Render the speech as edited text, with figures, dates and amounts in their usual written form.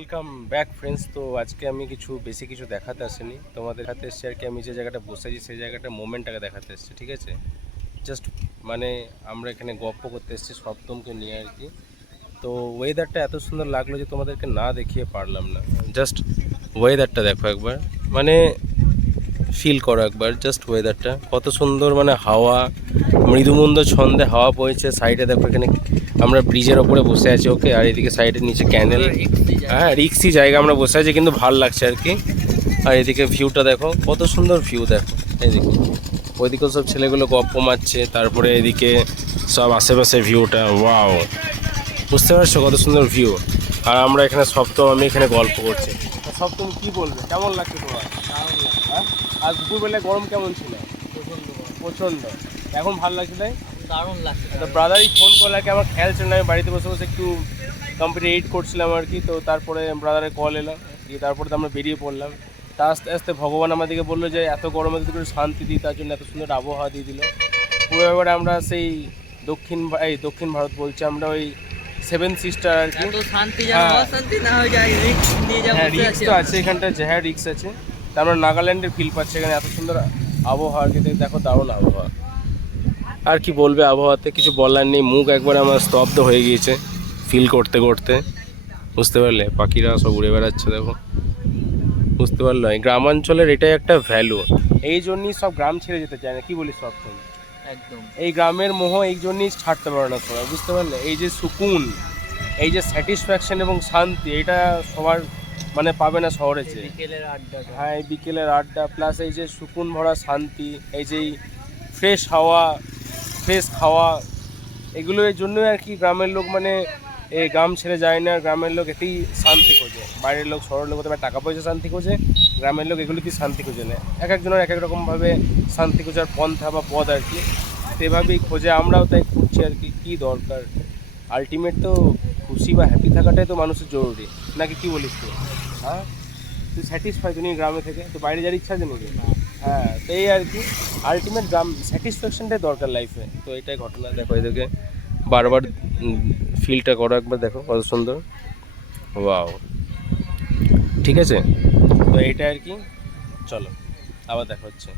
Welcome back friends. তো আজকে আমি বেশি কিছু দেখাতে আসিনি, তোমাদের হাতে এসেছি আর কি। আমি যে জায়গাটা বসে আছি সেই জায়গাটা মোমেন্টটাকে দেখাতে এসেছি, ঠিক আছে? জাস্ট মানে আমরা এখানে গপ্প করতে এসেছি সপ্তমকে নিয়ে আর কি। তো ওয়েদারটা এত সুন্দর লাগলো যে তোমাদেরকে না দেখিয়ে পারলাম না। জাস্ট ওয়েদারটা দেখো একবার, মানে ফিল করো একবার জাস্ট ওয়েদারটা কত সুন্দর, মানে হাওয়া মৃদুমন্দ ছন্দে হাওয়া বইছে। সাইডে দেখো এখানে আমরা ব্রিজের ওপরে বসে আছি, ওকে। আর এদিকে সাইডের নিচে ক্যানেল, হ্যাঁ রিক্সি জায়গা আমরা বসে আছি কিন্তু ভাল লাগছে আর কি। আর এদিকে ভিউটা দেখো কত সুন্দর ভিউ, দেখো এদিকে ওইদিকেও সব ছেলেগুলো গপ্প মারছে, তারপরে এদিকে সব আশেপাশে ভিউটা ওয়াও, বুঝতে পারছো কত সুন্দর ভিউ। আর আমরা এখানে সপ্তম, আমি এখানে গল্প করছি। সপ্তম কি বলবে, কেমন লাগছে তোমার? হ্যাঁ, আর দুপুরবেলায় গরম কেমন ছিল? প্রচণ্ড। এখন ভালো লাগছে তাই? দারুণ লাগছে। তো ব্রাদারই ফোন করলে আর কি, আমার খেয়াল ছিল না, আমি বাড়িতে বসে বসে একটু কম্পিউটার এডিট করছিলাম আর কি। তো তারপরে ব্রাদারের কল এলো দিয়ে তারপরে তো আমরা বেরিয়ে পড়লাম। তা আস্তে আস্তে ভগবান আমাদেরকে বললো যে এত গরমে যদি একটু শান্তি দিই, তার জন্য এত সুন্দর আবহাওয়া দিয়ে দিল। পুরো এবারে আমরা সেই দক্ষিণ ভারত বলছি, আমরা ওই সেভেন সিস্টার আর কি। এত শান্তি যেন অশান্তি না হয়ে যায়, রিস্ক নিয়ে যাবো। হ্যাঁ রিক্স তো আছে এখানটা, যে হ্যাঁ রিক্স আছে। তা আমরা নাগাল্যান্ডের ফিল পাচ্ছি এখানে, এত সুন্দর আবহাওয়া আর কি। দেখো দারুণ আবহাওয়া। আর কি বলবে, আবহাওয়াতে কিছু বলার নেই, মুখ একবার আমার স্তব্ধ হয়ে গিয়েছে ফিল করতে করতে, বুঝতে পারলে? পাখিরা সব উড়ে বেড়াচ্ছে দেখো, বুঝতে পারলো? এই গ্রামাঞ্চলের এটাই একটা ভ্যালু, এই জন্যই সব গ্রাম ছেড়ে যেতে চায় না, কি বলিস সব? তুমি একদম এই গ্রামের মোহ এই জন্যই ছাড়তে পারে না সবাই, বুঝতে পারলে? এই যে সুকুন, এই যে স্যাটিসফ্যাকশন এবং শান্তি, এটা সবার মানে পাবে না শহরে চেয়ে। বিকেলের আড্ডা, হ্যাঁ এই বিকেলের আড্ডা প্লাস এই যে সুকুন ভরা শান্তি, এই যে ফ্রেশ হাওয়া, ফ্রেশ খাওয়া, এগুলো এর জন্যই আর কি গ্রামের লোক মানে এই গ্রাম ছেড়ে যায় না। গ্রামের লোক এতেই শান্তি খোঁজে, বাইরের লোক শহরের লোক হতে পারে টাকা পয়সা শান্তি খোঁজে, গ্রামের লোক এগুলিতেই শান্তি খুঁজে নেয়। এক একজনের এক এক রকমভাবে শান্তি খোঁজার পন্থা বা পথ আর কি, সেভাবেই খোঁজে। আমরাও তাই খুঁজছি আর কি। কী দরকার, আলটিমেট তো খুশি বা হ্যাপি থাকাটাই তো মানুষের জরুরি, নাকি কি বলিস তুই? হ্যাঁ তুই স্যাটিসফাই তো নিয়ে গ্রামে থেকে, তো বাইরে যাওয়ার ইচ্ছা আছে নাকি? হ্যাঁ তো এই আর কি, আলটিমেট গ্রাম স্যাটিসফ্যাকশনটাই দরকার লাইফে। তো এটাই ঘটনা। দেখো এদেরকে বারবার ফিলটা করো একবার, দেখো কত সুন্দর, ওয়াও। ঠিক আছে, তো এইটা আর কি। চলো আবার দেখা হচ্ছে।